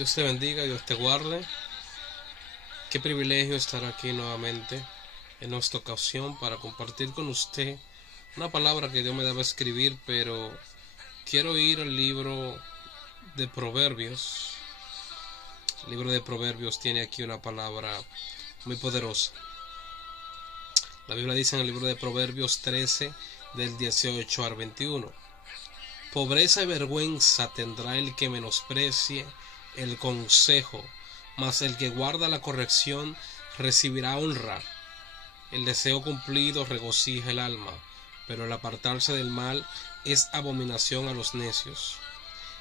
Dios te bendiga, Dios te guarde. Qué privilegio estar aquí nuevamente en esta ocasión para compartir con usted una palabra que Dios me daba a escribir, pero quiero ir al libro de Proverbios. El libro de Proverbios tiene aquí una palabra muy poderosa. La Biblia dice en el libro de Proverbios 13, del 18 al 21. Pobreza y vergüenza tendrá el que menosprecie el consejo, mas el que guarda la corrección recibirá honra. El deseo cumplido regocija el alma, pero el apartarse del mal es abominación a los necios.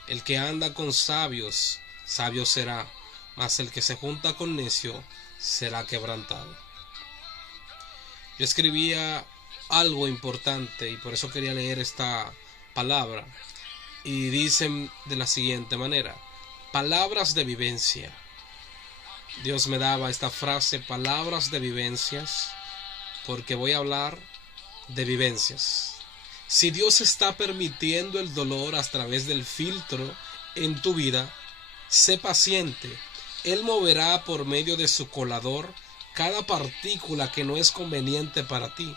El que anda con sabios, sabio será, mas el que se junta con necio será quebrantado. Yo escribía algo importante y por eso quería leer esta palabra, y dicen de la siguiente manera: palabras de vivencia. Dios me daba esta frase, palabras de vivencias, porque voy a hablar de vivencias. Si Dios está permitiendo el dolor a través del filtro en tu vida, sé paciente. Él moverá por medio de su colador cada partícula que no es conveniente para ti,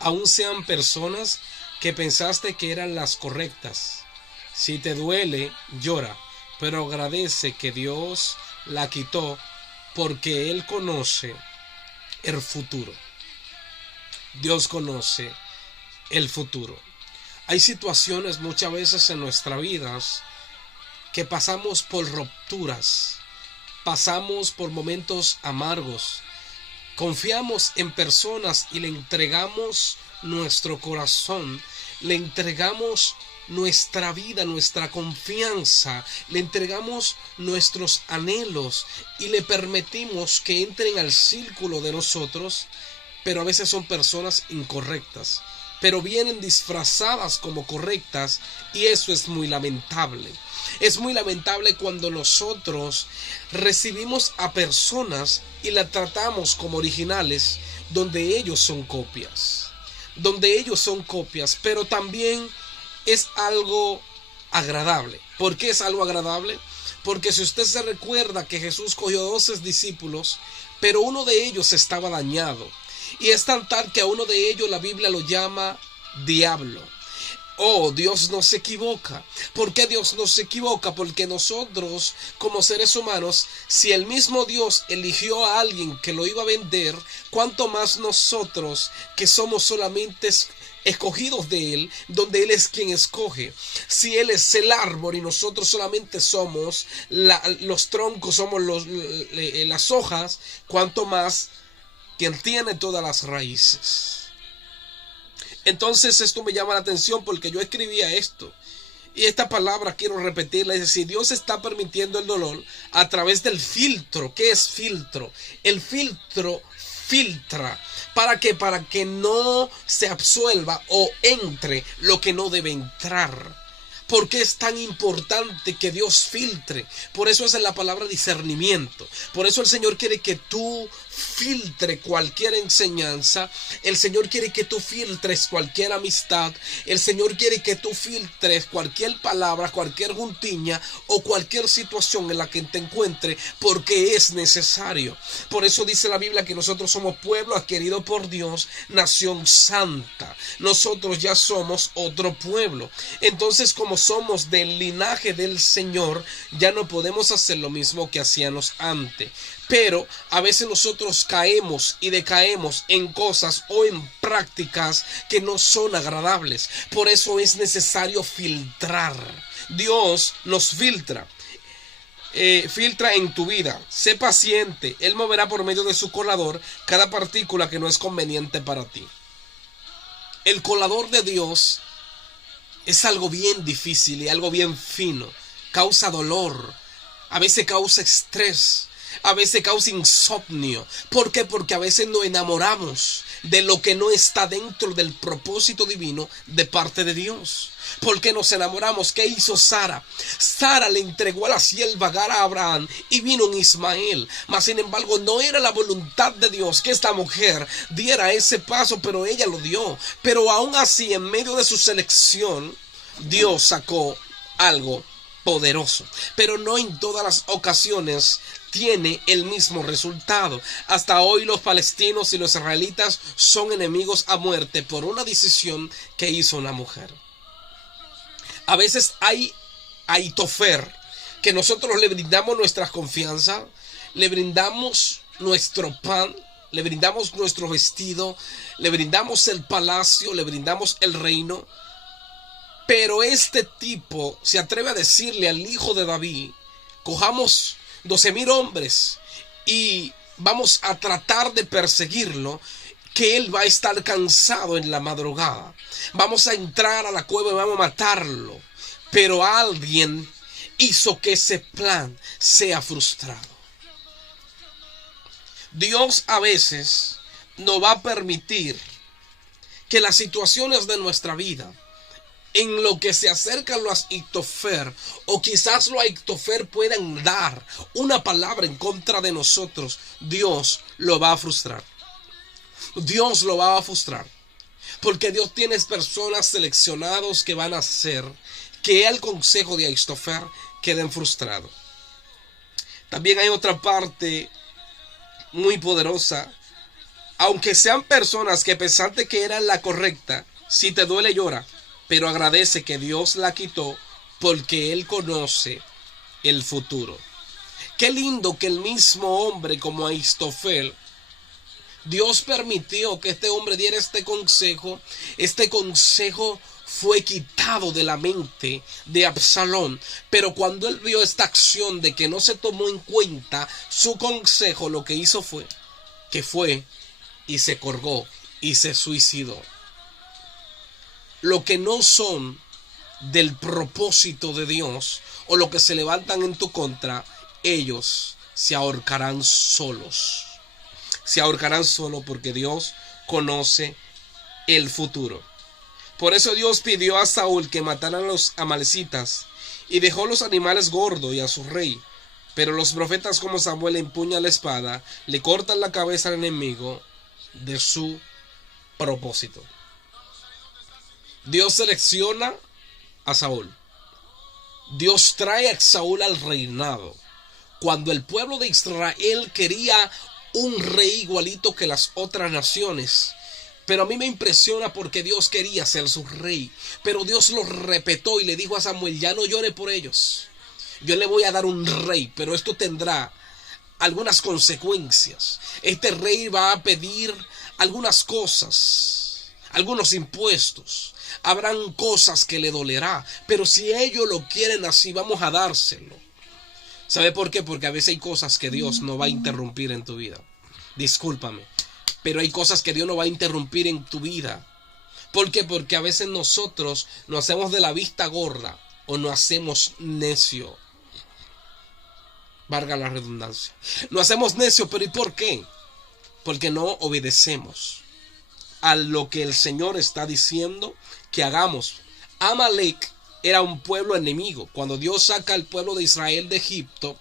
aun sean personas que pensaste que eran las correctas. Si te duele, llora, pero agradece que Dios la quitó, porque Él conoce el futuro. Dios conoce el futuro. Hay situaciones muchas veces en nuestras vidas que pasamos por rupturas, pasamos por momentos amargos, confiamos en personas y le entregamos nuestro corazón, le entregamos nuestra vida, nuestra confianza, le entregamos nuestros anhelos y le permitimos que entren al círculo de nosotros, pero a veces son personas incorrectas, pero vienen disfrazadas como correctas, y eso es muy lamentable. Es muy lamentable cuando nosotros recibimos a personas y las tratamos como originales, donde ellos son copias. Pero también es algo agradable. ¿Por qué es algo agradable? Porque si usted se recuerda que Jesús cogió 12 discípulos, pero uno de ellos estaba dañado. Y es tan tal que a uno de ellos la Biblia lo llama diablo. Oh, Dios no se equivoca. ¿Por qué Dios no se equivoca? Porque nosotros, como seres humanos, si el mismo Dios eligió a alguien que lo iba a vender, ¿cuánto más nosotros, que somos solamente escogidos de Él, donde Él es quien escoge? Si Él es el árbol y nosotros solamente somos los troncos, somos las hojas, ¿cuánto más quien tiene todas las raíces? Entonces esto me llama la atención, porque yo escribía esto, y esta palabra quiero repetirla. Es decir, Dios está permitiendo el dolor a través del filtro. ¿Qué es filtro? El filtro filtra. ¿Para qué? Para que no se absuelva o entre lo que no debe entrar. ¿Por qué es tan importante que Dios filtre? Por eso es en la palabra discernimiento. Por eso el Señor quiere que tú filtre cualquier enseñanza. El Señor quiere que tú filtres cualquier amistad. El Señor quiere que tú filtres cualquier palabra, cualquier juntiña o cualquier situación en la que te encuentres, porque es necesario. Por eso dice la Biblia que nosotros somos pueblo adquirido por Dios, nación santa. Nosotros ya somos otro pueblo. Entonces, como somos del linaje del Señor, ya no podemos hacer lo mismo que hacíamos antes. Pero a veces nosotros caemos y decaemos en cosas o en prácticas que no son agradables. Por eso es necesario filtrar. Dios nos filtra. Filtra en tu vida. Sé paciente. Él moverá por medio de su colador cada partícula que no es conveniente para ti. El colador de Dios es algo bien difícil y algo bien fino. Causa dolor. A veces causa estrés. A veces causa insomnio. ¿Por qué? Porque a veces nos enamoramos de lo que no está dentro del propósito divino de parte de Dios. ¿Por qué nos enamoramos? ¿Qué hizo Sara? Sara le entregó a la sierva Agar a Abraham y vino un Ismael. Mas sin embargo no era la voluntad de Dios que esta mujer diera ese paso, pero ella lo dio. Pero aún así, en medio de su selección, Dios sacó algo poderoso, pero no en todas las ocasiones tiene el mismo resultado. Hasta hoy los palestinos y los israelitas son enemigos a muerte por una decisión que hizo una mujer. A veces hay Ahitofer, que nosotros le brindamos nuestra confianza, le brindamos nuestro pan, le brindamos nuestro vestido, le brindamos el palacio, le brindamos el reino. Pero este tipo se atreve a decirle al hijo de David: cojamos 12,000 hombres y vamos a tratar de perseguirlo, que él va a estar cansado en la madrugada. Vamos a entrar a la cueva y vamos a matarlo. Pero alguien hizo que ese plan sea frustrado. Dios a veces no va a permitir que las situaciones de nuestra vida, en lo que se acercan los Ahitofer, o quizás los Ahitofer puedan dar una palabra en contra de nosotros, Dios lo va a frustrar. Dios lo va a frustrar. Porque Dios tiene personas seleccionadas que van a hacer que el consejo de Ahitofer queden frustrados. También hay otra parte muy poderosa. Aunque sean personas que pensaste que eran la correcta, si te duele llora, pero agradece que Dios la quitó porque Él conoce el futuro. Qué lindo que el mismo hombre como Ahitofel, Dios permitió que este hombre diera este consejo. Este consejo fue quitado de la mente de Absalón, pero cuando él vio esta acción de que no se tomó en cuenta su consejo, lo que hizo fue y se colgó y se suicidó. Lo que no son del propósito de Dios, o lo que se levantan en tu contra, ellos se ahorcarán solos. Se ahorcarán solos porque Dios conoce el futuro. Por eso Dios pidió a Saúl que mataran a los amalecitas y dejó los animales gordos y a su rey. Pero los profetas como Samuel empuñan la espada, le cortan la cabeza al enemigo de su propósito. Dios selecciona a Saúl. Dios trae a Saúl al reinado. Cuando el pueblo de Israel quería un rey igualito que las otras naciones. Pero a mí me impresiona porque Dios quería ser su rey. Pero Dios lo respetó y le dijo a Samuel: ya no llore por ellos. Yo le voy a dar un rey, pero esto tendrá algunas consecuencias. Este rey va a pedir algunas cosas, algunos impuestos. Habrán cosas que le dolerá, pero si ellos lo quieren así, vamos a dárselo. ¿Sabe por qué? Porque a veces hay cosas que Dios no va a interrumpir en tu vida. Discúlpame, pero hay cosas que Dios no va a interrumpir en tu vida. ¿Por qué? Porque a veces nosotros nos hacemos de la vista gorda o nos hacemos necio. Valga la redundancia. Nos hacemos necio, pero ¿y por qué? Porque no obedecemos a lo que el Señor está diciendo que hagamos. Amalek era un pueblo enemigo. Cuando Dios saca al pueblo de Israel de Egipto,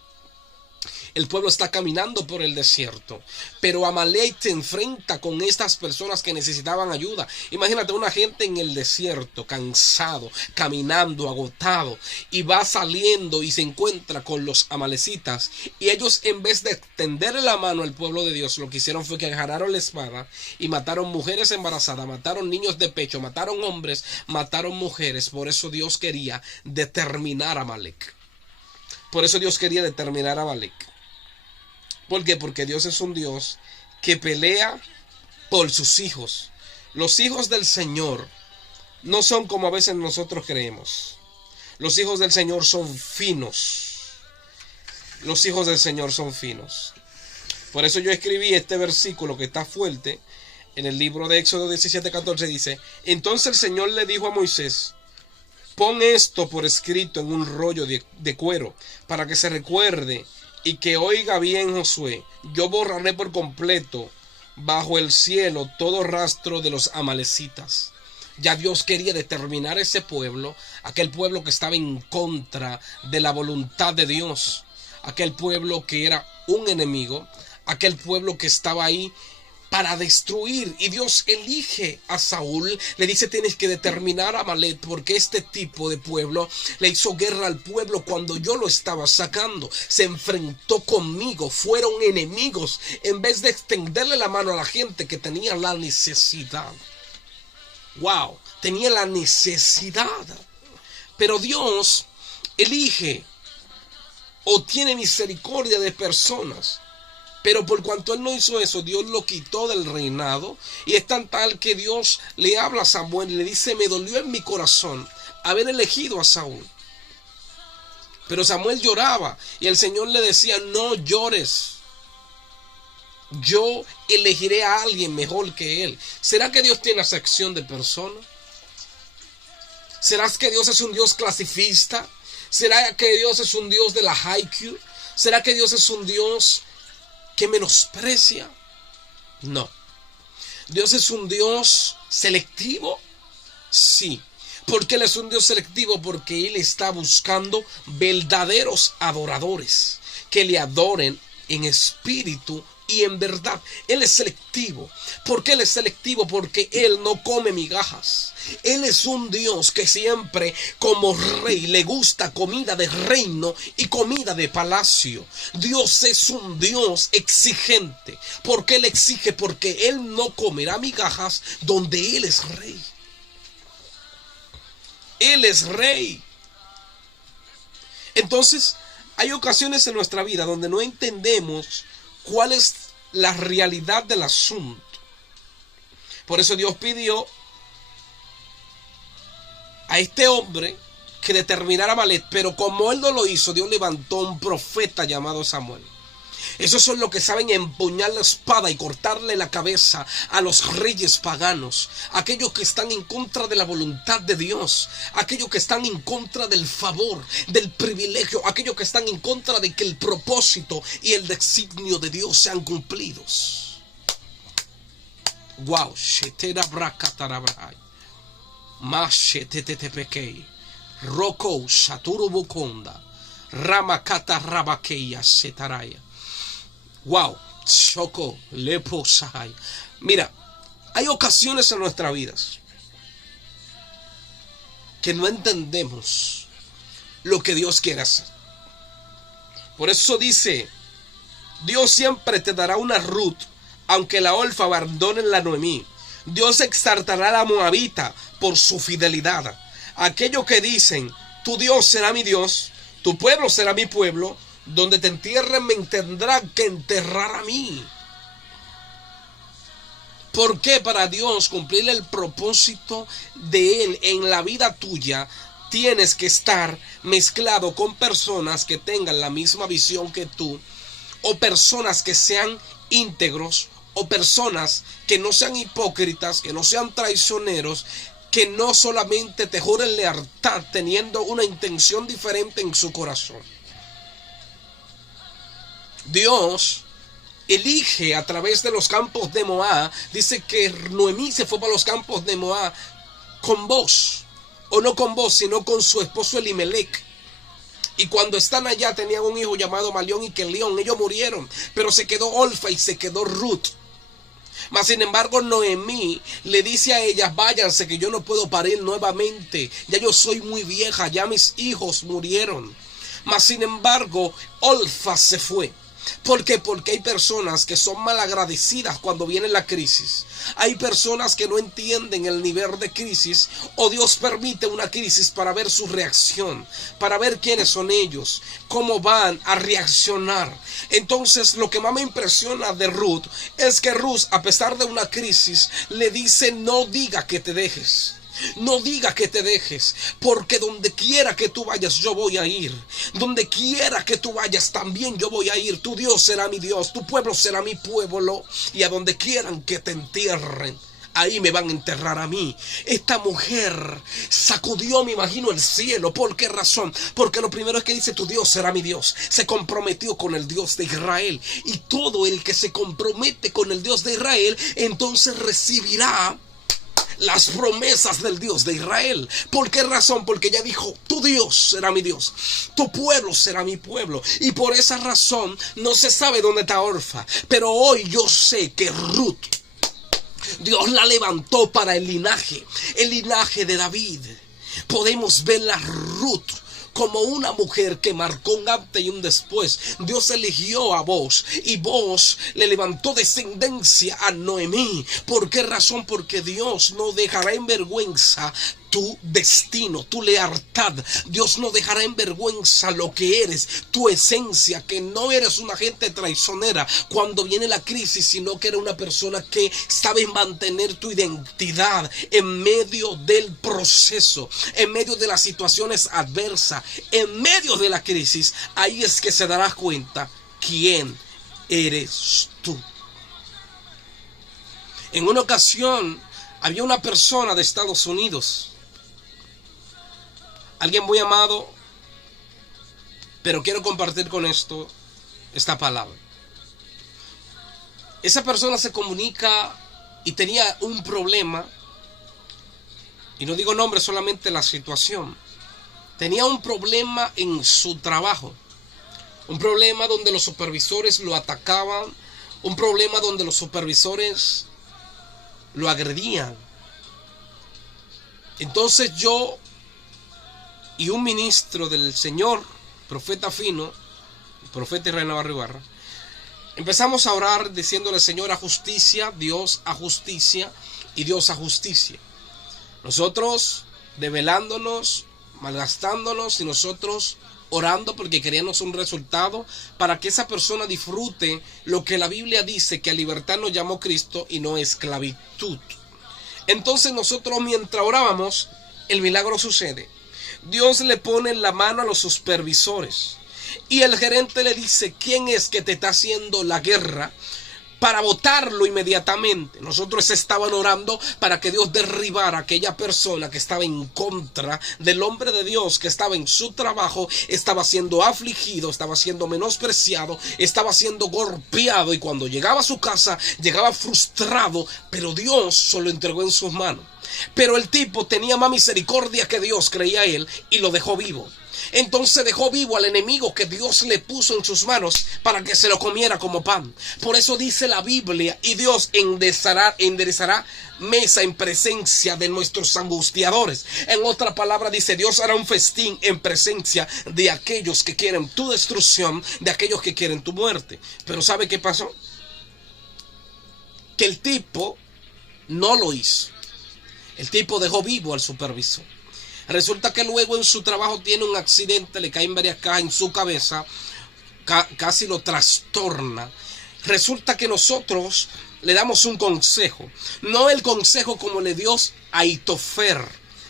el pueblo está caminando por el desierto, pero Amalek se enfrenta con estas personas que necesitaban ayuda. Imagínate una gente en el desierto, cansado, caminando, agotado, y va saliendo y se encuentra con los amalecitas, y ellos, en vez de extenderle la mano al pueblo de Dios, lo que hicieron fue que agarraron la espada y mataron mujeres embarazadas, mataron niños de pecho, mataron hombres, mataron mujeres. Por eso Dios quería determinar a Amalek. Por eso Dios quería determinar a Amalek. ¿Por qué? Porque Dios es un Dios que pelea por sus hijos. Los hijos del Señor no son como a veces nosotros creemos. Los hijos del Señor son finos. Los hijos del Señor son finos. Por eso yo escribí este versículo que está fuerte. En el libro de Éxodo 17:14 dice: entonces el Señor le dijo a Moisés: pon esto por escrito en un rollo de cuero, para que se recuerde y que oiga bien Josué. Yo borraré por completo bajo el cielo todo rastro de los amalecitas. Ya Dios quería determinar ese pueblo, aquel pueblo que estaba en contra de la voluntad de Dios, aquel pueblo que era un enemigo, aquel pueblo que estaba ahí para destruir. Y Dios elige a Saúl, le dice: tienes que determinar a Amalek, porque este tipo de pueblo le hizo guerra al pueblo cuando yo lo estaba sacando. Se enfrentó conmigo, fueron enemigos, en vez de extenderle la mano a la gente que tenía la necesidad. Wow, tenía la necesidad. Pero Dios elige o tiene misericordia de personas. Pero por cuanto él no hizo eso, Dios lo quitó del reinado. Y es tan tal que Dios le habla a Samuel y le dice: me dolió en mi corazón haber elegido a Saúl. Pero Samuel lloraba y el Señor le decía: no llores, yo elegiré a alguien mejor que él. ¿Será que Dios tiene acepción de personas? ¿Será que Dios es un Dios clasicista? ¿Será que Dios es un Dios de la IQ? ¿Será que Dios es un Dios que menosprecia? No. ¿Dios es un Dios selectivo? Sí. ¿Por qué Él es un Dios selectivo? Porque Él está buscando verdaderos adoradores que le adoren en espíritu y en verdad. Él es selectivo. ¿Por qué Él es selectivo? Porque Él no come migajas. Él es un Dios que siempre, como rey, le gusta comida de reino y comida de palacio. Dios es un Dios exigente. ¿Por qué Él exige? Porque Él no comerá migajas donde Él es rey. Él es rey. Entonces, hay ocasiones en nuestra vida donde no entendemos cuál es la realidad del asunto. Por eso Dios pidió a este hombre que determinara a Amalek, pero como él no lo hizo, Dios levantó un profeta llamado Samuel. Esos son los que saben empuñar la espada y cortarle la cabeza a los reyes paganos, aquellos que están en contra de la voluntad de Dios, aquellos que están en contra del favor, del privilegio, aquellos que están en contra de que el propósito y el designio de Dios sean cumplidos. Wow, shetera brakatarabrai, mashetetetepekei, roko shaturu bukonda, ramakata rabakeya setaraya. Wow, choco, lepo sahai. Mira, hay ocasiones en nuestras vidas que no entendemos lo que Dios quiere hacer. Por eso dice: Dios siempre te dará una Ruth, aunque la Orfa abandone la Noemí. Dios exaltará a la Moabita por su fidelidad. Aquellos que dicen: tu Dios será mi Dios, tu pueblo será mi pueblo, donde te entierren me tendrán que enterrar a mí. ¿Por qué? Para Dios cumplir el propósito de Él en la vida tuya, tienes que estar mezclado con personas que tengan la misma visión que tú, o personas que sean íntegros, o personas que no sean hipócritas, que no sean traicioneros, que no solamente te juren lealtad teniendo una intención diferente en su corazón. Dios elige a través de los campos de Moab. Dice que Noemí se fue para los campos de Moab con voz, o no con voz, sino con su esposo Elimelech. Y cuando están allá tenían un hijo llamado Malión y Kelión. Ellos murieron, pero se quedó Orfa y se quedó Ruth. Mas sin embargo Noemí le dice a ellas: váyanse, que yo no puedo parir nuevamente, ya yo soy muy vieja, ya mis hijos murieron. Mas sin embargo Orfa se fue. ¿Por qué? Porque hay personas que son malagradecidas cuando viene la crisis. Hay personas que no entienden el nivel de crisis, o Dios permite una crisis para ver su reacción, para ver quiénes son ellos, cómo van a reaccionar. Entonces lo que más me impresiona de Ruth es que Ruth, a pesar de una crisis, le dice: no diga que te dejes. No diga que te dejes, porque donde quiera que tú vayas yo voy a ir. Donde quiera que tú vayas también yo voy a ir. Tu Dios será mi Dios, tu pueblo será mi pueblo. Y a donde quieran que te entierren, ahí me van a enterrar a mí. Esta mujer sacudió, me imagino, el cielo. ¿Por qué razón? Porque lo primero es que dice: tu Dios será mi Dios. Se comprometió con el Dios de Israel. Y todo el que se compromete con el Dios de Israel, entonces recibirá las promesas del Dios de Israel. ¿Por qué razón? Porque ella dijo: tu Dios será mi Dios, tu pueblo será mi pueblo. Y por esa razón no se sabe dónde está Orfa, pero hoy yo sé que Ruth Dios la levantó para el linaje de David. Podemos ver a Ruth como una mujer que marcó un antes y un después. Dios eligió a Boaz y Boaz le levantó descendencia a Noemí. ¿Por qué razón? Porque Dios no dejará en vergüenza tu destino, tu lealtad. Dios no dejará en vergüenza lo que eres, tu esencia, que no eres una gente traicionera cuando viene la crisis, sino que eres una persona que sabe mantener tu identidad en medio del proceso, en medio de las situaciones adversas, en medio de la crisis. Ahí es que se dará cuenta quién eres tú. En una ocasión había una persona de Estados Unidos, alguien muy amado, pero quiero compartir con esta palabra. Esa persona se comunica y tenía un problema, y no digo nombre, solamente la situación. Tenía un problema en su trabajo, un problema donde los supervisores lo atacaban, un problema donde los supervisores lo agredían. Entonces yo y un ministro del Señor, profeta Fino, profeta Israel Navarro Ibarra, empezamos a orar diciéndole: Señor, a justicia, Dios a justicia y Dios a justicia. Nosotros develándonos, malgastándonos, y nosotros orando porque queríamos un resultado para que esa persona disfrute lo que la Biblia dice, que a libertad nos llamó Cristo y no esclavitud. Entonces nosotros, mientras orábamos, el milagro sucede. Dios le pone la mano a los supervisores y el gerente le dice: ¿quién es que te está haciendo la guerra? Para votarlo inmediatamente. Nosotros estaban orando para que Dios derribara a aquella persona que estaba en contra del hombre de Dios, que estaba en su trabajo, estaba siendo afligido, estaba siendo menospreciado, estaba siendo golpeado, y cuando llegaba a su casa llegaba frustrado, pero Dios se lo entregó en sus manos. Pero el tipo tenía más misericordia que Dios, creía él, y lo dejó vivo. Entonces dejó vivo al enemigo que Dios le puso en sus manos para que se lo comiera como pan. Por eso dice la Biblia: y Dios enderezará mesa en presencia de nuestros angustiadores. En otra palabra dice: Dios hará un festín en presencia de aquellos que quieren tu destrucción, de aquellos que quieren tu muerte. Pero ¿sabe qué pasó? Que el tipo no lo hizo. El tipo dejó vivo al supervisor. Resulta que luego en su trabajo tiene un accidente, le caen varias cajas en su cabeza, casi lo trastorna. Resulta que nosotros le damos un consejo, no el consejo como le dio a Aitofer,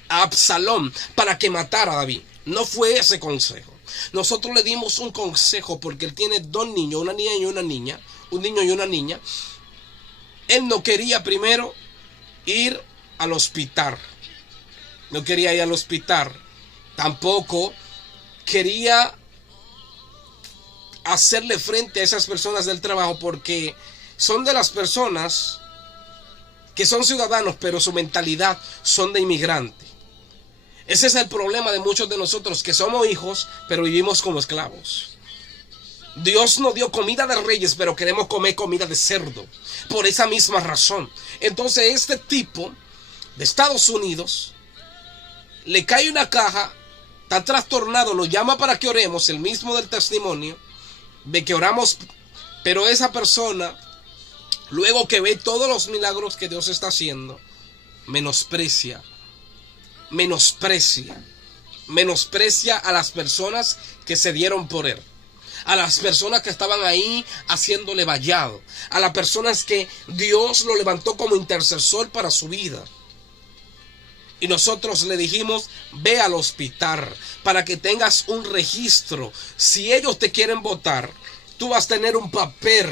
a Absalón, para que matara a David. No fue ese consejo. Nosotros le dimos un consejo porque él tiene dos niños, una niña y una niña, un niño y una niña. Él no quería primero ir al hospital. No quería ir al hospital. Tampoco quería hacerle frente a esas personas del trabajo, porque son de las personas que son ciudadanos, pero su mentalidad son de inmigrante. Ese es el problema de muchos de nosotros, que somos hijos, pero vivimos como esclavos. Dios nos dio comida de reyes, pero queremos comer comida de cerdo. Por esa misma razón. Entonces este tipo de Estados Unidos le cae una caja, está trastornado, nos llama para que oremos, el mismo del testimonio, de que oramos, pero esa persona, luego que ve todos los milagros que Dios está haciendo, menosprecia a las personas que se dieron por él, a las personas que estaban ahí haciéndole vallado, a las personas que Dios lo levantó como intercesor para su vida. Y nosotros le dijimos: ve al hospital para que tengas un registro. Si ellos te quieren votar, tú vas a tener un papel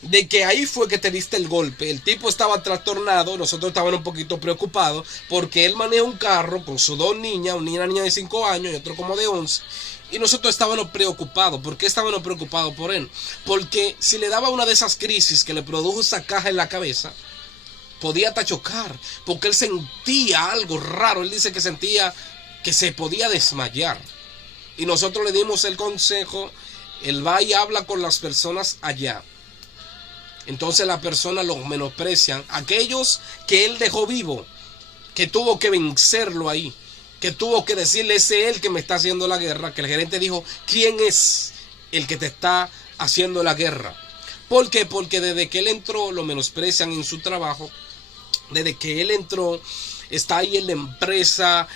de que ahí fue que te diste el golpe. El tipo estaba trastornado, nosotros estábamos un poquito preocupados, porque él maneja un carro con sus dos niñas, una niña de 5 años y otro como de 11. Y nosotros estábamos preocupados. ¿Por qué estábamos preocupados por él? Porque si le daba una de esas crisis que le produjo esa caja en la cabeza, podía hasta chocar, porque él sentía algo raro. Él dice que sentía que se podía desmayar. Y nosotros le dimos el consejo: él va y habla con las personas allá. Entonces las personas los menosprecian. Aquellos que él dejó vivo, que tuvo que vencerlo ahí, que tuvo que decirle, ese es el que me está haciendo la guerra, que el gerente dijo, ¿quién es el que te está haciendo la guerra? ¿Por qué? Porque desde que él entró lo menosprecian en su trabajo. Desde que él entró, está ahí en la empresa,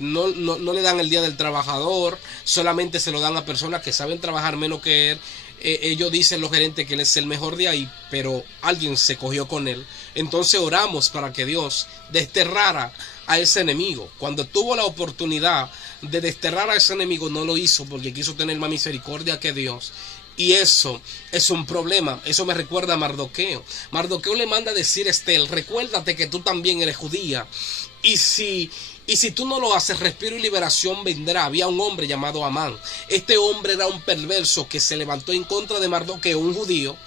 no le dan el día del trabajador, solamente se lo dan a personas que saben trabajar menos que él. Ellos dicen los gerentes que él es el mejor de ahí, pero alguien se cogió con él. Entonces oramos para que Dios desterrara a ese enemigo. Cuando tuvo la oportunidad de desterrar a ese enemigo, no lo hizo porque quiso tener más misericordia que Dios. Y eso es un problema. Eso me recuerda a Mardoqueo. Mardoqueo le manda a decir a Estel, recuérdate que tú también eres judía. Y si tú no lo haces, respiro y liberación vendrá. Había un hombre llamado Amán. Este hombre era un perverso que se levantó en contra de Mardoqueo, un judío.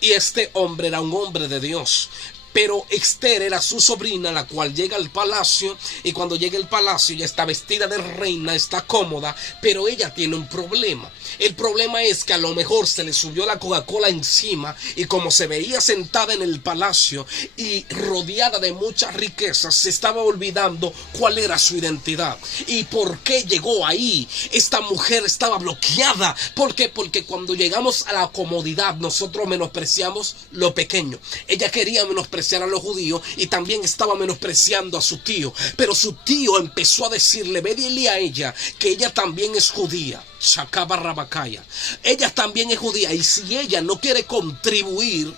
Y este hombre era un hombre de Dios. Pero Esther era su sobrina, la cual llega al palacio, y cuando llega al palacio ella está vestida de reina, está cómoda, pero ella tiene un problema. El problema es que a lo mejor se le subió la Coca-Cola encima, y como se veía sentada en el palacio y rodeada de muchas riquezas, se estaba olvidando cuál era su identidad y por qué llegó ahí. Esta mujer estaba bloqueada. ¿Por qué? Porque cuando llegamos a la comodidad, nosotros menospreciamos lo pequeño. Ella quería menospreciar a los judíos y también estaba menospreciando a su tío, pero su tío empezó a decirle, ve dile a ella que ella también es judía. Shakaba Rabakaya, ella también es judía, y si ella no quiere contribuir,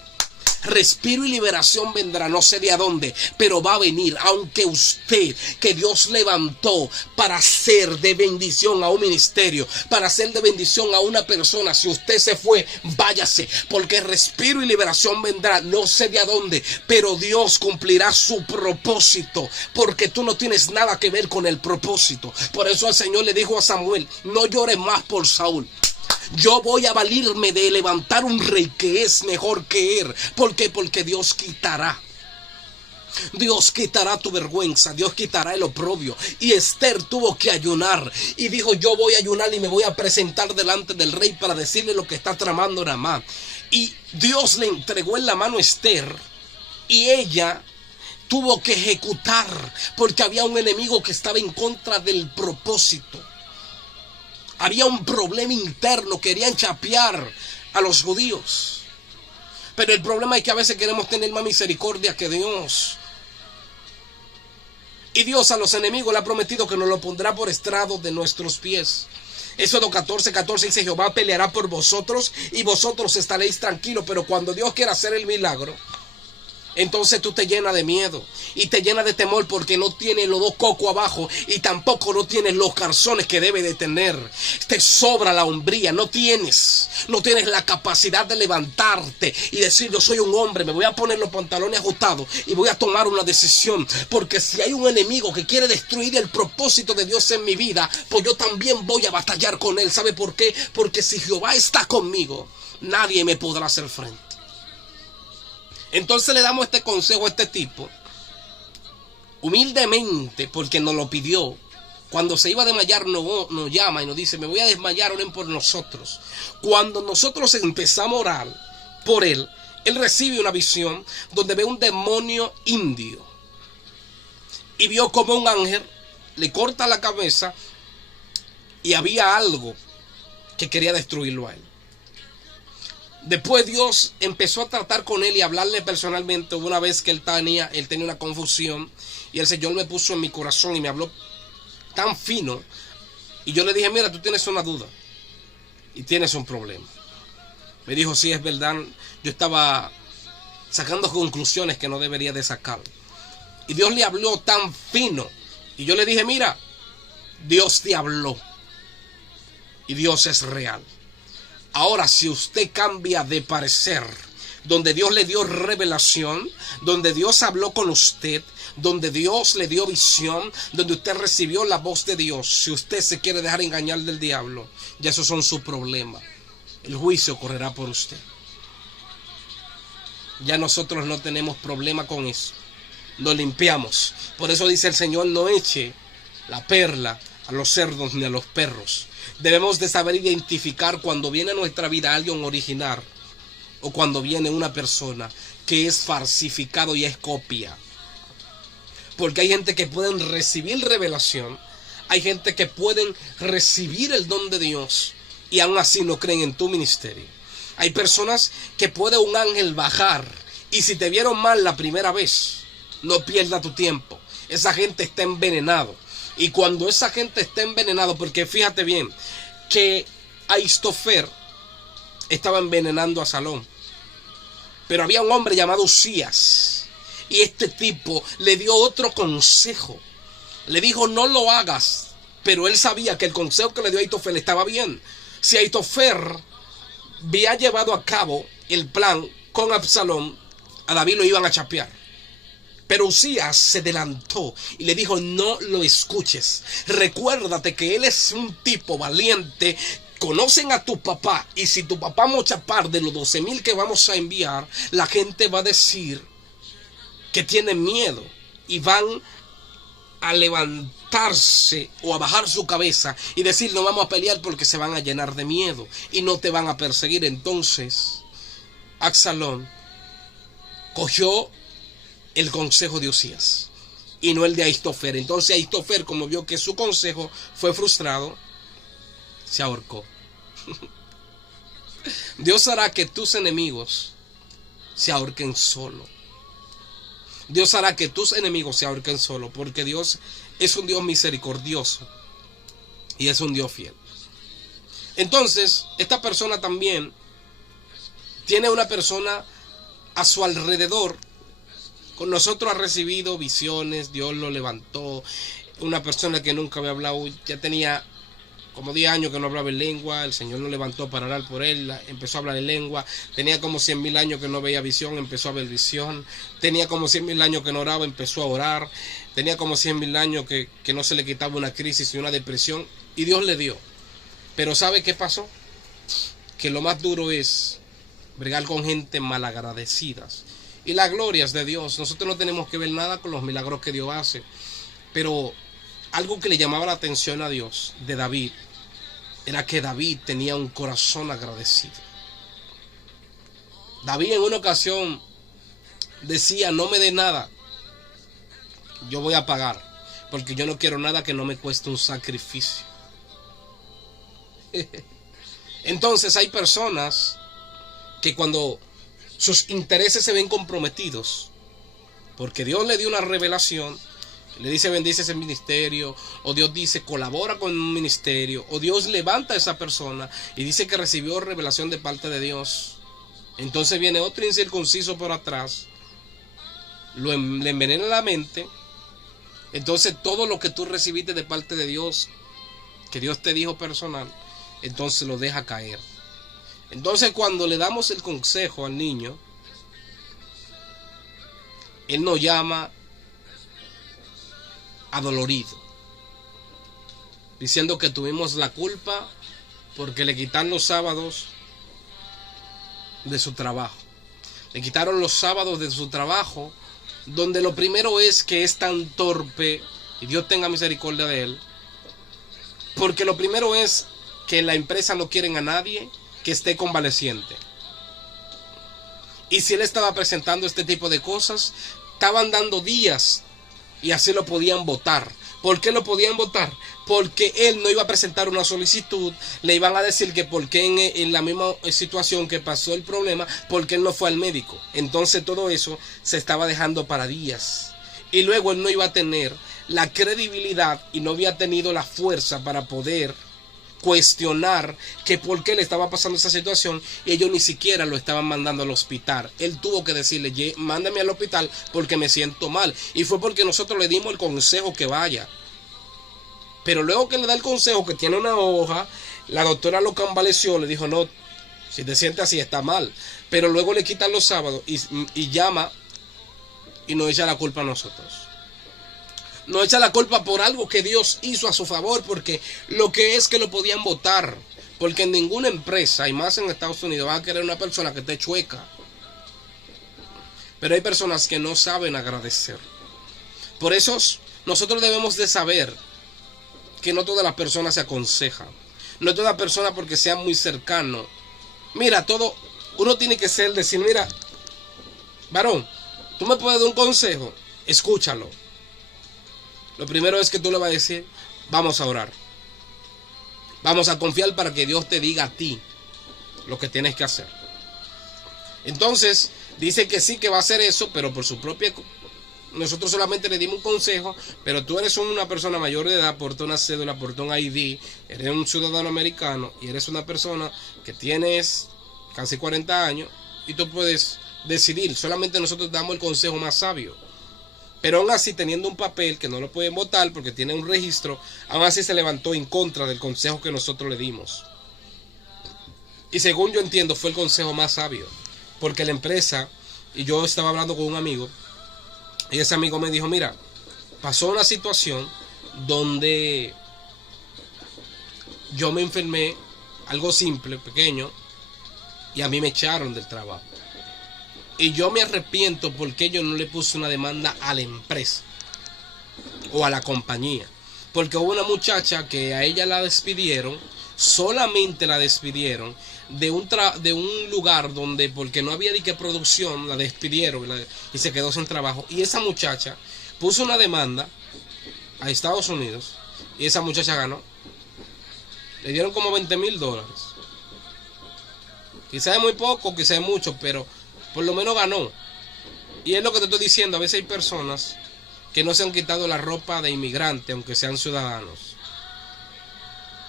respiro y liberación vendrá, no sé de a dónde, pero va a venir. Aunque usted, que Dios levantó para ser de bendición a un ministerio, para ser de bendición a una persona, si usted se fue, váyase, porque respiro y liberación vendrá, no sé de a dónde, pero Dios cumplirá su propósito, porque tú no tienes nada que ver con el propósito. Por eso el Señor le dijo a Samuel, no llores más por Saúl. Yo voy a valirme de levantar un rey que es mejor que él. ¿Por qué? Porque Dios quitará tu vergüenza, Dios quitará el oprobio. Y Esther tuvo que ayunar y dijo, yo voy a ayunar y me voy a presentar delante del rey para decirle lo que está tramando Namán. Y Dios le entregó en la mano a Esther y ella tuvo que ejecutar, porque había un enemigo que estaba en contra del propósito. Había un problema interno, querían chapear a los judíos. Pero el problema es que a veces queremos tener más misericordia que Dios. Y Dios a los enemigos le ha prometido que nos lo pondrá por estrado de nuestros pies. Éxodo 14:14 dice, Jehová peleará por vosotros y vosotros estaréis tranquilos. Pero cuando Dios quiera hacer el milagro, entonces tú te llenas de miedo y te llenas de temor, porque no tienes los dos cocos abajo y tampoco no tienes los calzones que debe de tener. Te sobra la hombría, no tienes la capacidad de levantarte y decir, yo soy un hombre, me voy a poner los pantalones ajustados y voy a tomar una decisión, porque si hay un enemigo que quiere destruir el propósito de Dios en mi vida, pues yo también voy a batallar con él. ¿Sabe por qué? Porque si Jehová está conmigo, nadie me podrá hacer frente. Entonces le damos este consejo a este tipo, humildemente, porque nos lo pidió. Cuando se iba a desmayar nos llama y nos dice, me voy a desmayar, oren por nosotros. Cuando nosotros empezamos a orar por él, él recibe una visión donde ve un demonio indio. Y vio como un ángel le corta la cabeza y había algo que quería destruirlo a él. Después Dios empezó a tratar con él y hablarle personalmente. Una vez que él tenía una confusión y el Señor me puso en mi corazón y me habló tan fino. Y yo le dije, mira, tú tienes una duda y tienes un problema. Me dijo, sí, es verdad, yo estaba sacando conclusiones que no debería de sacar. Y Dios le habló tan fino. Y yo le dije, mira, Dios te habló y Dios es real. Ahora, si usted cambia de parecer, donde Dios le dio revelación, donde Dios habló con usted, donde Dios le dio visión, donde usted recibió la voz de Dios, si usted se quiere dejar engañar del diablo, ya esos son sus problemas. El juicio correrá por usted. Ya nosotros no tenemos problema con eso. Nos limpiamos. Por eso dice el Señor, no eche la perla a los cerdos ni a los perros. Debemos de saber identificar cuando viene a nuestra vida alguien original o cuando viene una persona que es falsificado y es copia. Porque hay gente que pueden recibir revelación, hay gente que pueden recibir el don de Dios y aún así no creen en tu ministerio. Hay personas que puede un ángel bajar y si te vieron mal la primera vez, no pierda tu tiempo. Esa gente está envenenado. Y cuando esa gente está envenenado, porque fíjate bien, que Ahitofeles estaba envenenando a Absalón. Pero había un hombre llamado Usías. Y este tipo le dio otro consejo. Le dijo, no lo hagas. Pero él sabía que el consejo que le dio Ahitofeles estaba bien. Si Ahitofeles había llevado a cabo el plan con Absalón, a David lo iban a chapear. Pero Usías se adelantó y le dijo, no lo escuches. Recuérdate que él es un tipo valiente. Conocen a tu papá. Y si tu papá vamos a chapar de los 12,000 que vamos a enviar, la gente va a decir que tienen miedo. Y van a levantarse o a bajar su cabeza y decir, no vamos a pelear porque se van a llenar de miedo. Y no te van a perseguir. Entonces, Absalón cogió el consejo de Usías y no el de Ahitofeles. Entonces Ahitofeles, como vio que su consejo fue frustrado, se ahorcó. Dios hará que tus enemigos se ahorquen solo. Dios hará que tus enemigos se ahorquen solo, porque Dios es un Dios misericordioso y es un Dios fiel. Entonces, esta persona también tiene una persona a su alrededor. Con nosotros ha recibido visiones, Dios lo levantó. Una persona que nunca había hablado, ya tenía como 10 años que no hablaba en lengua, el Señor lo levantó para orar por él, empezó a hablar en lengua. Tenía como 100,000 años que no veía visión, empezó a ver visión. Tenía como 100,000 años que no oraba, empezó a orar. Tenía como 100,000 años que no se le quitaba una crisis y una depresión, y Dios le dio. Pero ¿sabe qué pasó? Que lo más duro es bregar con gente malagradecidas. Y la gloria es de Dios. Nosotros no tenemos que ver nada con los milagros que Dios hace. Pero algo que le llamaba la atención a Dios de David era que David tenía un corazón agradecido. David en una ocasión decía, no me dé nada, yo voy a pagar, porque yo no quiero nada que no me cueste un sacrificio. Entonces hay personas que cuando sus intereses se ven comprometidos, porque Dios le dio una revelación, le dice bendice ese ministerio, o Dios dice colabora con un ministerio, o Dios levanta a esa persona y dice que recibió revelación de parte de Dios. Entonces viene otro incircunciso por atrás, le envenena la mente. Entonces todo lo que tú recibiste de parte de Dios, que Dios te dijo personal, entonces lo deja caer. Entonces cuando le damos el consejo al niño, él nos llama adolorido, diciendo que tuvimos la culpa porque le quitaron los sábados de su trabajo. Le quitaron los sábados de su trabajo, donde lo primero es que es tan torpe, y Dios tenga misericordia de él, porque lo primero es que en la empresa no quieren a nadie que esté convaleciente. Y si él estaba presentando este tipo de cosas, estaban dando días y así lo podían votar. ¿Por qué lo podían votar? Porque él no iba a presentar una solicitud, le iban a decir que porque en la misma situación que pasó el problema, porque él no fue al médico. Entonces todo eso se estaba dejando para días. Y luego él no iba a tener la credibilidad y no había tenido la fuerza para poder cuestionar que por qué le estaba pasando esa situación, y ellos ni siquiera lo estaban mandando al hospital. Él tuvo que decirle, mándame al hospital porque me siento mal, y fue porque nosotros le dimos el consejo que vaya. Pero luego que le da el consejo, que tiene una hoja, la doctora lo convaleció, le dijo, no, si te sientes así está mal. Pero luego le quitan los sábados y llama y nos echa la culpa a nosotros. No echa la culpa por algo que Dios hizo a su favor, porque lo que es que lo podían votar, porque en ninguna empresa, y más en Estados Unidos, van a querer una persona que esté chueca. Pero hay personas que no saben agradecer. Por eso nosotros debemos de saber que no todas las personas se aconsejan, no toda persona porque sea muy cercano. Mira, todo uno tiene que ser, decir, mira, varón, tú me puedes dar un consejo, escúchalo. Lo primero es que tú le vas a decir, vamos a orar. Vamos a confiar para que Dios te diga a ti lo que tienes que hacer. Entonces, dice que sí que va a hacer eso, pero por su propia... Nosotros solamente le dimos un consejo, pero tú eres una persona mayor de edad, porta una cédula, porta un ID, eres un ciudadano americano y eres una persona que tienes casi 40 años y tú puedes decidir. Solamente nosotros damos el consejo más sabio. Pero aún así, teniendo un papel que no lo pueden votar porque tiene un registro, aún así se levantó en contra del consejo que nosotros le dimos. Y según yo entiendo, fue el consejo más sabio. Porque la empresa, y yo estaba hablando con un amigo, y ese amigo me dijo, mira, pasó una situación donde yo me enfermé, algo simple, pequeño, y a mí me echaron del trabajo. Y yo me arrepiento porque yo no le puse una demanda a la empresa o a la compañía. Porque hubo una muchacha que a ella la despidieron, solamente la despidieron de un lugar donde, porque no había ni que producción, la despidieron y se quedó sin trabajo. Y esa muchacha puso una demanda a Estados Unidos y esa muchacha ganó. Le dieron como $20,000. Quizá es muy poco, quizá es mucho, pero por lo menos ganó. Y es lo que te estoy diciendo, a veces hay personas que no se han quitado la ropa de inmigrante, aunque sean ciudadanos.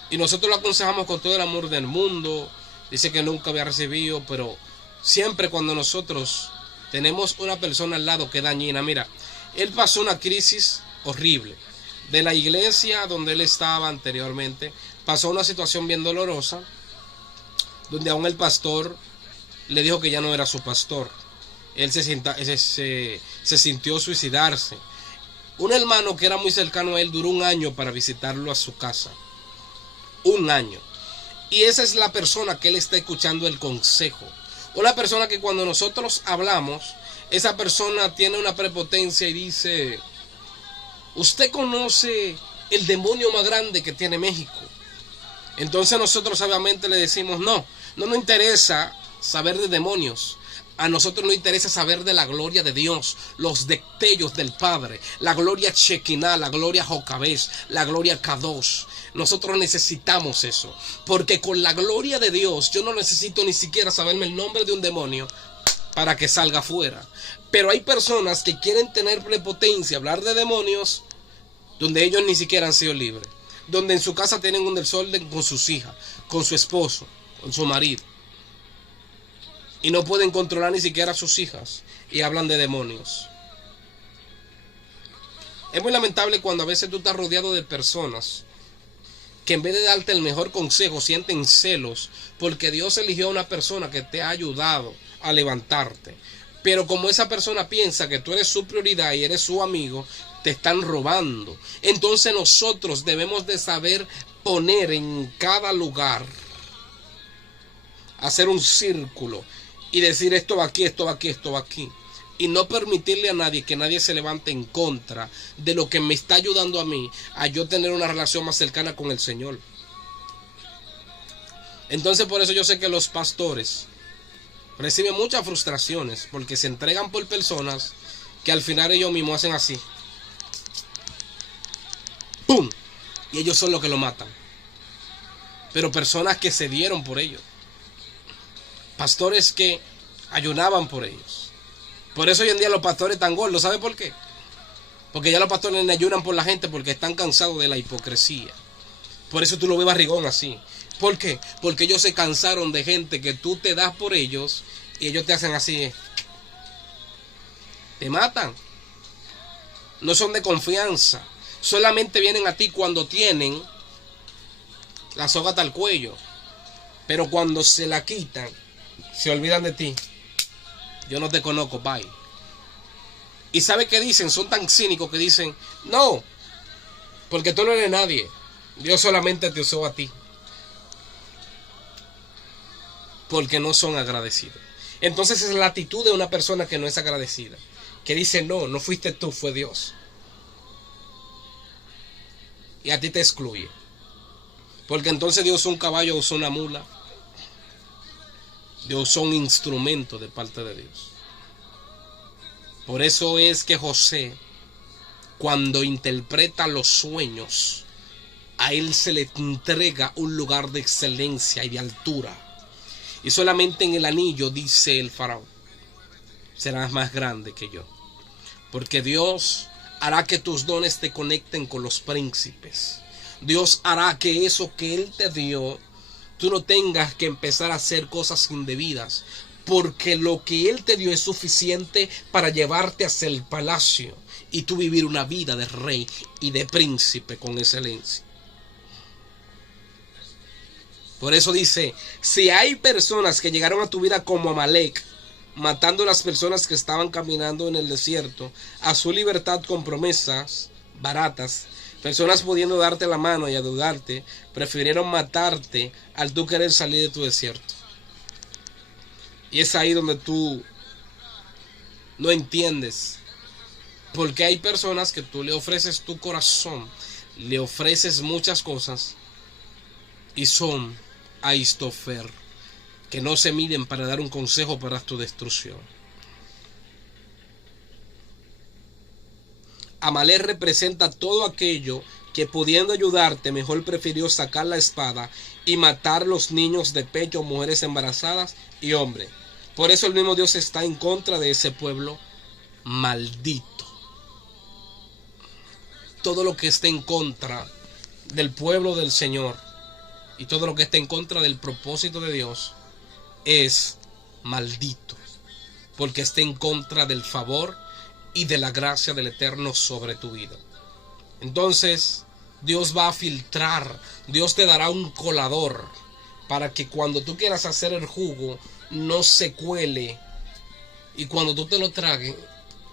Y nosotros lo aconsejamos con todo el amor del mundo. Dice que nunca había recibido, pero siempre cuando nosotros tenemos una persona al lado que es dañina. Mira, él pasó una crisis horrible. De la iglesia donde él estaba anteriormente, pasó una situación bien dolorosa, donde aún el pastor le dijo que ya no era su pastor. Él se sintió suicidarse. Un hermano que era muy cercano a él duró un año para visitarlo a su casa. Un año. Y esa es la persona que él está escuchando el consejo. Una persona que cuando nosotros hablamos, esa persona tiene una prepotencia y dice, usted conoce el demonio más grande que tiene México. Entonces nosotros obviamente le decimos, no nos interesa saber de demonios. A nosotros nos interesa saber de la gloria de Dios, los destellos del Padre, la gloria Shekinah, la gloria Jocabés, la gloria Kadosh. Nosotros necesitamos eso, porque con la gloria de Dios yo no necesito ni siquiera saberme el nombre de un demonio para que salga fuera. Pero hay personas que quieren tener prepotencia, hablar de demonios, donde ellos ni siquiera han sido libres, donde en su casa tienen un desorden con sus hijas, con su esposo, con su marido. Y no pueden controlar ni siquiera a sus hijas. Y hablan de demonios. Es muy lamentable cuando a veces tú estás rodeado de personas que en vez de darte el mejor consejo sienten celos porque Dios eligió a una persona que te ha ayudado a levantarte. Pero como esa persona piensa que tú eres su prioridad y eres su amigo, te están robando. Entonces nosotros debemos de saber poner en cada lugar, hacer un círculo y decir esto va aquí, esto va aquí, esto va aquí. Y no permitirle a nadie que nadie se levante en contra de lo que me está ayudando a mí a yo tener una relación más cercana con el Señor. Entonces por eso yo sé que los pastores reciben muchas frustraciones porque se entregan por personas que al final ellos mismos hacen así. ¡Pum! Y ellos son los que lo matan. Pero personas que se dieron por ellos. Pastores que ayunaban por ellos. Por eso hoy en día los pastores están gordos. ¿Sabe por qué? Porque ya los pastores no ayunan por la gente porque están cansados de la hipocresía. Por eso tú lo ves barrigón así. ¿Por qué? Porque ellos se cansaron de gente que tú te das por ellos y ellos te hacen así. Te matan. No son de confianza. Solamente vienen a ti cuando tienen la soga hasta el cuello. Pero cuando se la quitan, se olvidan de ti. Yo no te conozco, bye. ¿Y sabe qué dicen? Son tan cínicos que dicen, no, porque tú no eres nadie. Dios solamente te usó a ti. Porque no son agradecidos. Entonces es la actitud de una persona que no es agradecida. Que dice, no fuiste tú, fue Dios. Y a ti te excluye. Porque entonces Dios usó un caballo, usó una mula. Dios son instrumentos de parte de Dios. Por eso es que José, cuando interpreta los sueños, a él se le entrega un lugar de excelencia y de altura. Y solamente en el anillo, dice el faraón, serás más grande que yo. Porque Dios hará que tus dones te conecten con los príncipes. Dios hará que eso que Él te dio, tú no tengas que empezar a hacer cosas indebidas. Porque lo que Él te dio es suficiente para llevarte hacia el palacio y tú vivir una vida de rey y de príncipe con excelencia. Por eso dice, si hay personas que llegaron a tu vida como Amalek, matando a las personas que estaban caminando en el desierto, a su libertad con promesas baratas, personas pudiendo darte la mano y ayudarte, prefirieron matarte al tú querer salir de tu desierto. Y es ahí donde tú no entiendes. Porque hay personas que tú le ofreces tu corazón, le ofreces muchas cosas y son Ahitofeles, que no se miden para dar un consejo para tu destrucción. Amalek representa todo aquello que pudiendo ayudarte mejor prefirió sacar la espada y matar los niños de pecho, mujeres embarazadas y hombres. Por eso el mismo Dios está en contra de ese pueblo maldito. Todo lo que esté en contra del pueblo del Señor y todo lo que esté en contra del propósito de Dios es maldito, porque está en contra del favor y de la gracia del Eterno sobre tu vida. Entonces Dios va a filtrar, Dios te dará un colador para que cuando tú quieras hacer el jugo no se cuele, y cuando tú te lo tragues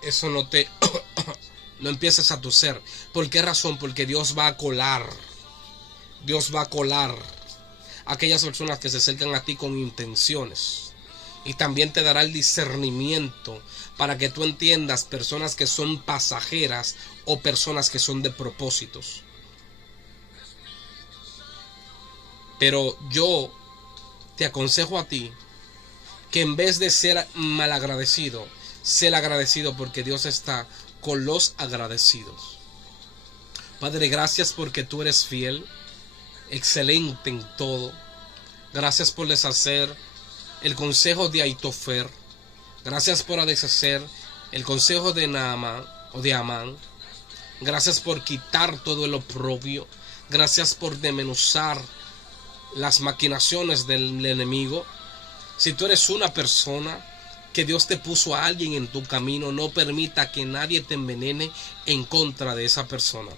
eso no te no empieces a toser. ¿Por qué razón? Porque Dios va a colar aquellas personas que se acercan a ti con intenciones, y también te dará el discernimiento para que tú entiendas personas que son pasajeras o personas que son de propósitos. Pero yo te aconsejo a ti que en vez de ser malagradecido, ser agradecido, porque Dios está con los agradecidos. Padre, gracias porque tú eres fiel, excelente en todo. Gracias por deshacer el consejo de Ahitofeles. Gracias por deshacer el consejo de Naamán o de Amán. Gracias por quitar todo el oprobio. Gracias por desmenuzar las maquinaciones del enemigo. Si tú eres una persona que Dios te puso a alguien en tu camino, no permita que nadie te envenene en contra de esa persona,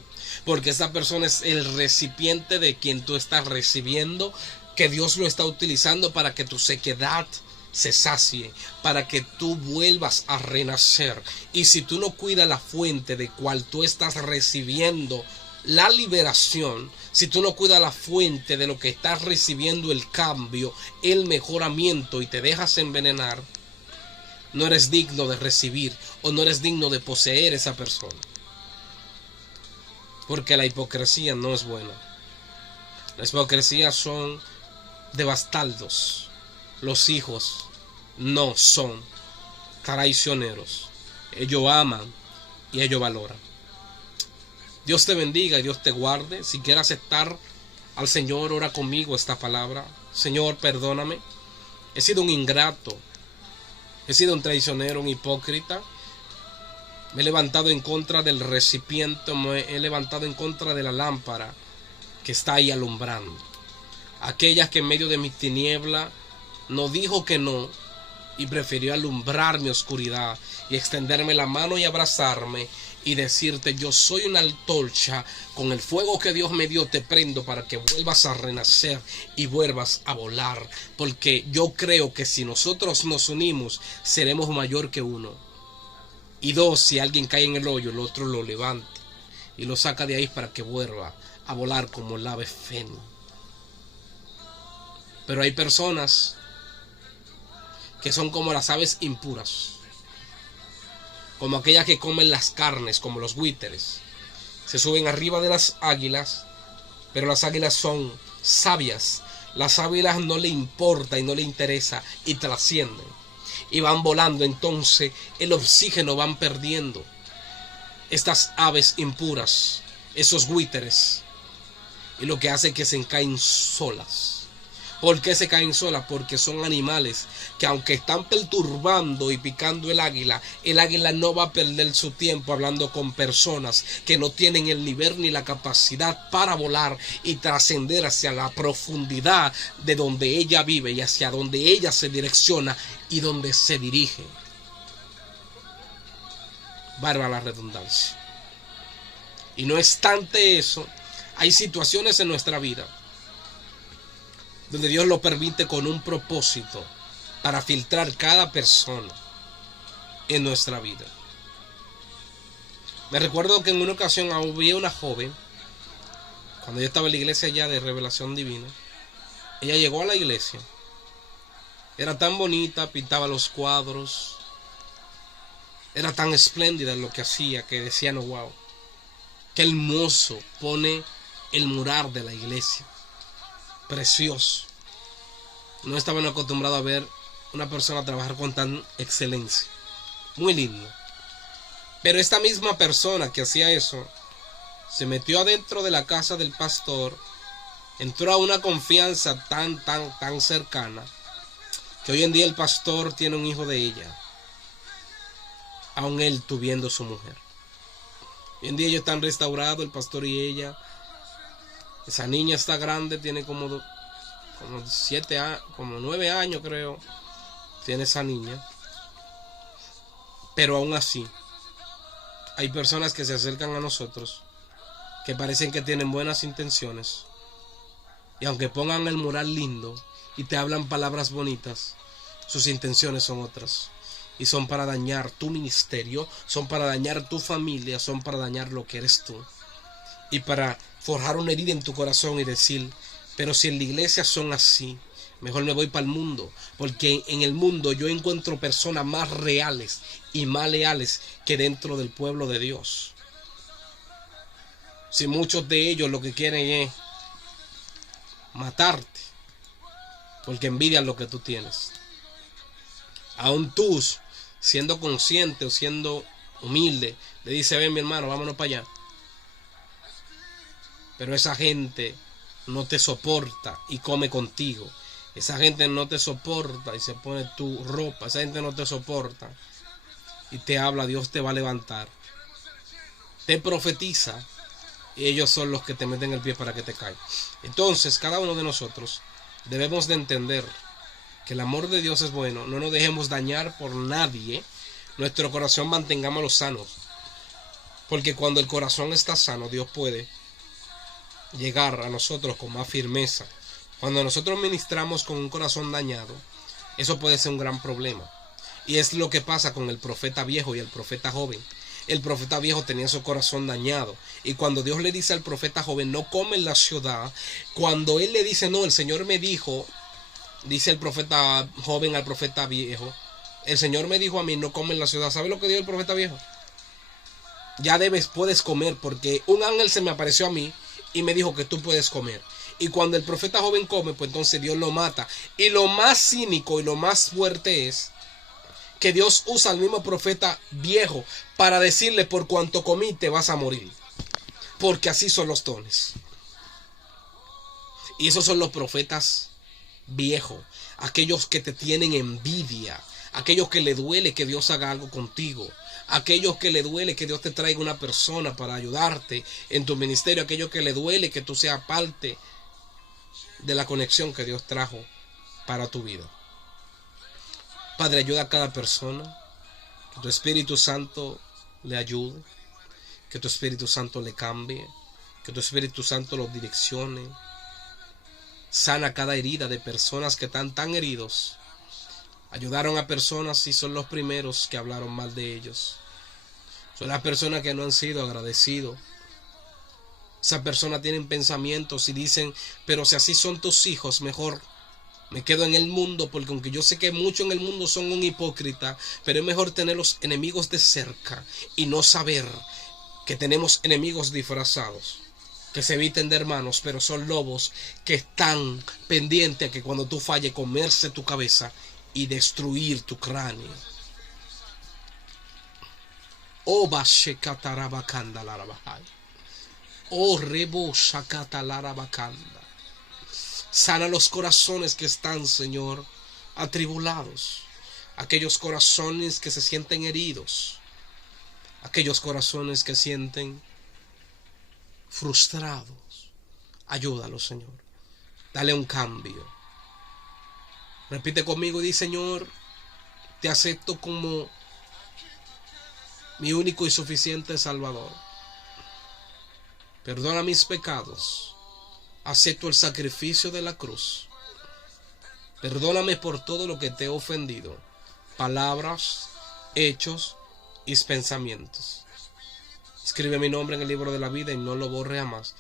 porque esa persona es el recipiente de quien tú estás recibiendo, que Dios lo está utilizando para que tu sequedad se sacie, para que tú vuelvas a renacer. Y si tú no cuidas la fuente de cual tú estás recibiendo la liberación, si tú no cuidas la fuente de lo que estás recibiendo, el cambio, el mejoramiento, y te dejas envenenar, no eres digno de recibir o no eres digno de poseer esa persona. Porque la hipocresía no es buena. La hipocresía son de bastardos. Los hijos no son traicioneros. Ellos aman y ellos valoran. Dios te bendiga y Dios te guarde. Si quieres aceptar al Señor, ora conmigo esta palabra. Señor, perdóname. He sido un ingrato. He sido un traicionero, un hipócrita. Me he levantado en contra del recipiente. Me he levantado en contra de la lámpara que está ahí alumbrando. Aquella que en medio de mi tiniebla no dijo que no y prefirió alumbrar mi oscuridad y extenderme la mano y abrazarme y decirte: yo soy una antorcha, con el fuego que Dios me dio te prendo para que vuelvas a renacer y vuelvas a volar, porque yo creo que si nosotros nos unimos seremos mayor que uno. Y dos, si alguien cae en el hoyo, el otro lo levanta y lo saca de ahí para que vuelva a volar como el ave fénix. Pero hay personas que son como las aves impuras, como aquellas que comen las carnes, como los buitres. Se suben arriba de las águilas, pero las águilas son sabias Las águilas no le importa y no le interesa y trascienden. Y van volando, entonces el oxígeno van perdiendo. Estas aves impuras, esos buitres, y lo que hace es que se caen solas. ¿Por qué se caen solas? Porque son animales que aunque están perturbando y picando el águila no va a perder su tiempo hablando con personas que no tienen el nivel ni la capacidad para volar y trascender hacia la profundidad de donde ella vive y hacia donde ella se direcciona y donde se dirige. Bárbara la redundancia. Y no obstante eso, hay situaciones en nuestra vida donde Dios lo permite con un propósito para filtrar cada persona en nuestra vida. Me recuerdo que en una ocasión había una joven, cuando yo estaba en la iglesia ya de Revelación Divina, ella llegó a la iglesia, era tan bonita, pintaba los cuadros, era tan espléndida en lo que hacía que decían, oh, wow, qué hermoso pone el mural de la iglesia. Precioso. No estaban acostumbrados a ver una persona trabajar con tan excelencia. Muy lindo. Pero esta misma persona que hacía eso se metió adentro de la casa del pastor, entró a una confianza tan cercana que hoy en día el pastor tiene un hijo de ella, aun él tuviendo su mujer. Hoy en día ellos están restaurados, el pastor y ella. Esa niña está grande, tiene como 9 años creo, tiene esa niña. Pero aún así, hay personas que se acercan a nosotros que parecen que tienen buenas intenciones. Y aunque pongan el mural lindo y te hablan palabras bonitas, sus intenciones son otras. Y son para dañar tu ministerio, son para dañar tu familia, son para dañar lo que eres tú. Y para forjar una herida en tu corazón y decir, pero si en la iglesia son así, mejor me voy para el mundo, porque en el mundo yo encuentro personas más reales y más leales que dentro del pueblo de Dios. Si muchos de ellos lo que quieren es matarte, porque envidian lo que tú tienes. Aún tú, siendo consciente o siendo humilde, le dice, ven mi hermano, vámonos para allá. Pero esa gente no te soporta y come contigo. Esa gente no te soporta y se pone tu ropa. Esa gente no te soporta y te habla, Dios te va a levantar. Te profetiza y ellos son los que te meten el pie para que te caigas. Entonces, cada uno de nosotros debemos de entender que el amor de Dios es bueno. No nos dejemos dañar por nadie. Nuestro corazón mantengámoslo sano. Porque cuando el corazón está sano, Dios puede llegar a nosotros con más firmeza. Cuando nosotros ministramos con un corazón dañado, eso puede ser un gran problema. Y es lo que pasa con el profeta viejo y el profeta joven. El profeta viejo tenía su corazón dañado. Y cuando Dios le dice al profeta joven, no come en la ciudad, cuando él le dice, no, el Señor me dijo, dice el profeta joven al profeta viejo, el Señor me dijo a mí, no come en la ciudad. ¿Sabe lo que dijo el profeta viejo? Ya puedes comer, porque un ángel se me apareció a mí y me dijo que tú puedes comer. Y cuando el profeta joven come, pues entonces Dios lo mata. Y lo más cínico y lo más fuerte es que Dios usa al mismo profeta viejo para decirle, por cuanto comí te vas a morir. Porque así son los dones. Y esos son los profetas viejos. Aquellos que te tienen envidia. Aquellos que le duele que Dios haga algo contigo. Aquellos que le duele que Dios te traiga una persona para ayudarte en tu ministerio. Aquellos que le duele que tú seas parte de la conexión que Dios trajo para tu vida. Padre, ayuda a cada persona. Que tu Espíritu Santo le ayude. Que tu Espíritu Santo le cambie. Que tu Espíritu Santo lo direccione. Sana cada herida de personas que están tan heridos. Ayudaron a personas y son los primeros que hablaron mal de ellos. Son las personas que no han sido agradecidos. Esas personas tienen pensamientos y dicen, pero si así son tus hijos, mejor me quedo en el mundo, porque aunque yo sé que muchos en el mundo son un hipócrita, pero es mejor tener los enemigos de cerca y no saber que tenemos enemigos disfrazados. que se visten de hermanos, pero son lobos que están pendientes a que cuando tú falles comerse tu cabeza y destruir tu cráneo. Oh, bashekatarabakanda larabahai. Oh, rebo shakata larabakanda. Sana los corazones que están, Señor, atribulados. Aquellos corazones que se sienten heridos. Aquellos corazones que sienten frustrados. Ayúdalos, Señor. Dale un cambio. Repite conmigo y di: Señor, te acepto como mi único y suficiente Salvador. Perdona mis pecados. Acepto el sacrificio de la cruz. Perdóname por todo lo que te he ofendido. Palabras, hechos y pensamientos. Escribe mi nombre en el libro de la vida y no lo borre jamás.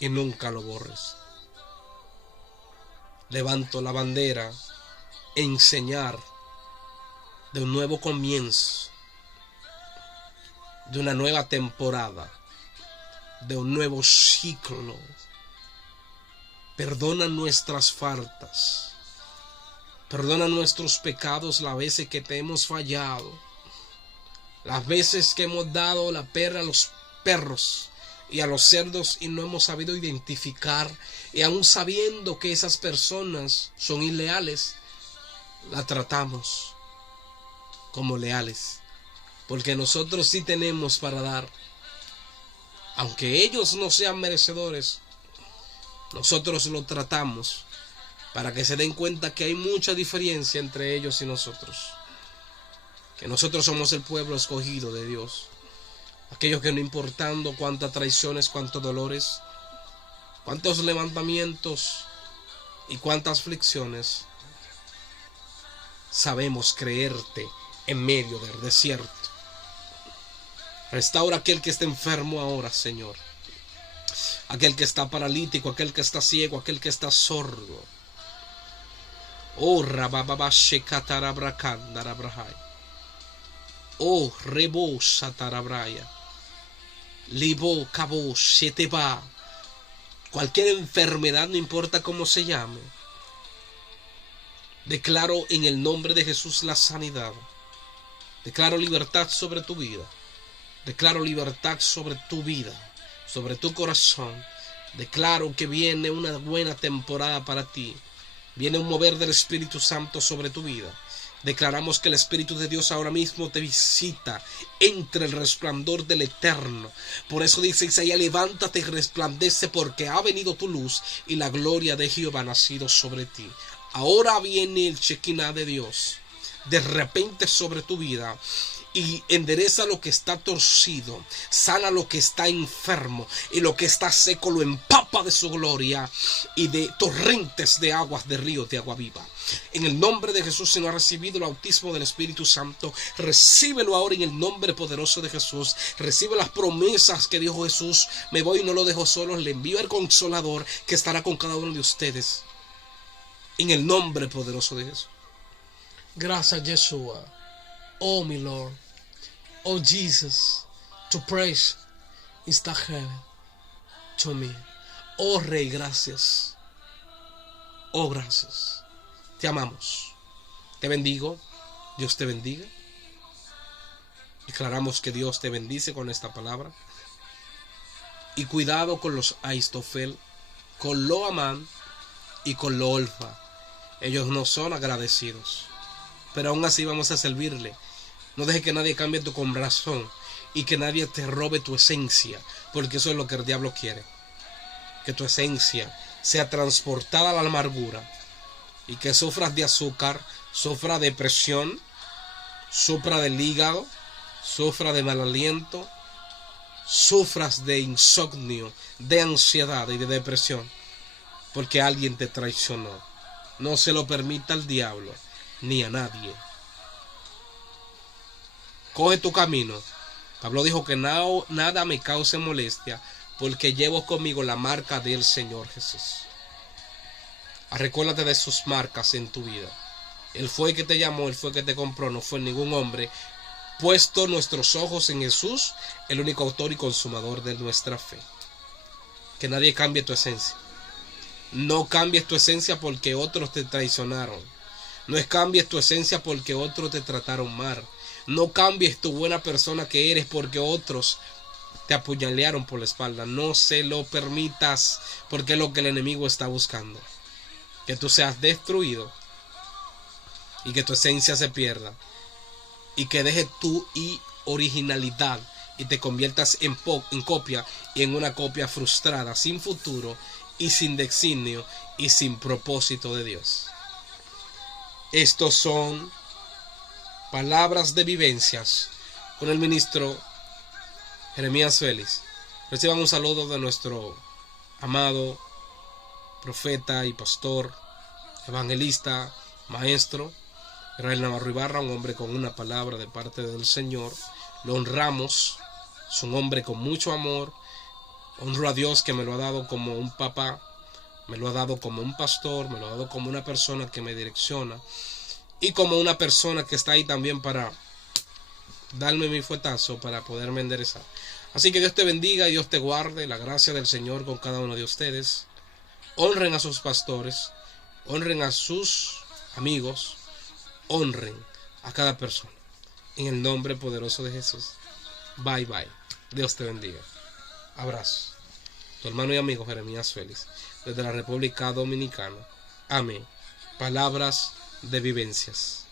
Y nunca lo borres. Levanto la bandera en señal de un nuevo comienzo, de una nueva temporada, de un nuevo ciclo. Perdona nuestras faltas. Perdona nuestros pecados las veces que te hemos fallado. Las veces que hemos dado la perra a los perros y a los cerdos y no hemos sabido identificar. Y aún sabiendo que esas personas son ileales, la tratamos como leales. Porque nosotros sí tenemos para dar. Aunque ellos no sean merecedores, nosotros lo tratamos para que se den cuenta que hay mucha diferencia entre ellos y nosotros. Que nosotros somos el pueblo escogido de Dios. Aquellos que no importando cuántas traiciones, cuántos dolores, cuántos levantamientos y cuántas aflicciones, sabemos creerte en medio del desierto. Restaura aquel que está enfermo ahora, Señor. Aquel que está paralítico, aquel que está ciego, aquel que está sordo. Oh, rabababashekatarabrakandarabrai. Oh, rebo satarabraya. Libo cabo sheteba. Cualquier enfermedad, no importa cómo se llame. Declaro en el nombre de Jesús la sanidad. Declaro libertad sobre tu vida. Declaro libertad sobre tu vida, sobre tu corazón. Declaro que viene una buena temporada para ti. Viene un mover del Espíritu Santo sobre tu vida. Declaramos que el Espíritu de Dios ahora mismo te visita entre el resplandor del Eterno. Por eso dice Isaías: levántate y resplandece, porque ha venido tu luz y la gloria de Jehová ha nacido sobre ti. Ahora viene el Shekinah de Dios de repente sobre tu vida y endereza lo que está torcido, sana lo que está enfermo, y lo que está seco lo empapa de su gloria y de torrentes de aguas, de ríos de agua viva. En el nombre de Jesús, si no ha recibido el bautismo del Espíritu Santo, recíbelo ahora en el nombre poderoso de Jesús. Recibe las promesas que dijo Jesús: me voy y no lo dejo solo, le envío el Consolador que estará con cada uno de ustedes. En el nombre poderoso de Jesús. Gracias, Yeshua. Oh, mi Lord. Oh, Jesus. To praise is the heaven to me. Oh, Rey, gracias. Oh, gracias. Te amamos. Te bendigo. Dios te bendiga. Declaramos que Dios te bendice con esta palabra. Y cuidado con los Ahitofel, con lo Amán y con lo Olfa. Ellos no son agradecidos, pero aún así vamos a servirle. No dejes que nadie cambie tu corazón y que nadie te robe tu esencia, porque eso es lo que el diablo quiere. Que tu esencia sea transportada a la amargura y que sufras de azúcar, sufra de presión, sufra del hígado, sufra de mal aliento, sufras de insomnio, de ansiedad y de depresión, porque alguien te traicionó. No se lo permita al diablo ni a nadie. Coge tu camino. Pablo dijo que nada me cause molestia, porque llevo conmigo la marca del Señor Jesús. Recuérdate de sus marcas en tu vida. Él fue el que te llamó, Él fue el que te compró, no fue ningún hombre. Puesto nuestros ojos en Jesús, el único autor y consumador de nuestra fe. que nadie cambie tu esencia. No cambies tu esencia porque otros te traicionaron. No cambies tu esencia porque otros te trataron mal. No cambies tu buena persona que eres porque otros te apuñalearon por la espalda. No se lo permitas, porque es lo que el enemigo está buscando. Que tú seas destruido y que tu esencia se pierda y que dejes tu originalidad y te conviertas en copia, y en una copia frustrada, sin futuro y sin designio y sin propósito de Dios. Estos son palabras de vivencias con el ministro Jeremías Félix. Reciban un saludo de nuestro amado profeta y pastor, evangelista, maestro Israel Navarro Ibarra, un hombre con una palabra de parte del Señor. Lo honramos, es un hombre con mucho amor. Honro a Dios que me lo ha dado como un papá, me lo ha dado como un pastor, me lo ha dado como una persona que me direcciona y como una persona que está ahí también para darme mi fuetazo para poderme enderezar. Así que Dios te bendiga y Dios te guarde, la gracia del Señor con cada uno de ustedes. Honren a sus pastores, honren a sus amigos, honren a cada persona. En el nombre poderoso de Jesús. Bye bye. Dios te bendiga. Abrazo. Tu hermano y amigo Jeremías Félix, desde la República Dominicana. Amén. Palabras de vivencias.